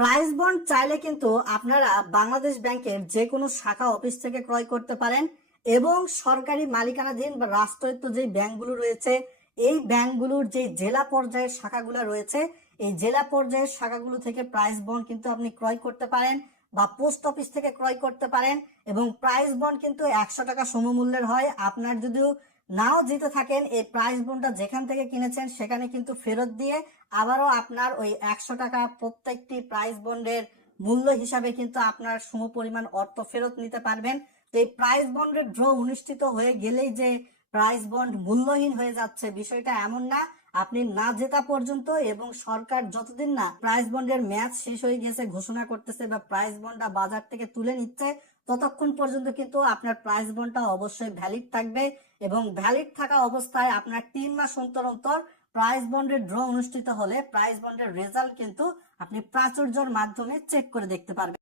Price bond চাইলে কিন্তু আপনারা বাংলাদেশ ব্যাংকের যে কোনো শাখা অফিস থেকে ক্রয় করতে পারেন এবং সরকারি মালিকানাধীন বা রাষ্ট্রায়ত্ত যে ব্যাংকগুলো রয়েছে এই ব্যাংকগুলোর যে জেলা পর্যায়ের শাখাগুলো রয়েছে এই জেলা পর্যায়ের শাখাগুলো থেকে প্রাইস বন্ড কিন্তু আপনি ক্রয় করতে পারেন বা পোস্ট অফিস থেকে ক্রয় করতে পারেন। এবং প্রাইস বন্ড কিন্তু 100 টাকা সমমূল্যের হয়। আপনার যদিও নাও জিতে থাকেন এই প্রাইস বন্ডটা যেখান থেকে কিনেছেন সেখানে কিন্তু ফেরত দিয়ে আবারও আপনার ওই 100 টাকা প্রত্যেকটি প্রাইস বন্ডের মূল্য হিসাবে কিন্তু আপনার সমপরিমাণ অর্থ ফেরত নিতে পারবেন। তো এই প্রাইস বন্ডের ড্র অনুষ্ঠিত হয়ে গেলেই যে প্রাইস বন্ড মূল্যহীন হয়ে যাচ্ছে বিষয়টা এমন না। আপনি না জেতা পর্যন্ত এবং সরকার যতদিন না প্রাইস বন্ডের ম্যাচ শেষ হয়ে গেছে ঘোষণা করতেছে বা প্রাইস বন্ডটা বাজার থেকে তুলে নিচ্ছে ততক্ষণ পর্যন্ত কিন্তু আপনার প্রাইস বন্ডটা অবশ্যই ভ্যালিড থাকবে। এবং ভ্যালিড থাকা অবস্থায় আপনার 3 মাস অন্তর অন্তর প্রাইস বন্ডের ড্র অনুষ্ঠিত হলে প্রাইস বন্ডের রেজাল্ট কিন্তু আপনি প্রাচুর্যের মাধ্যমে চেক করে দেখতে পারবেন।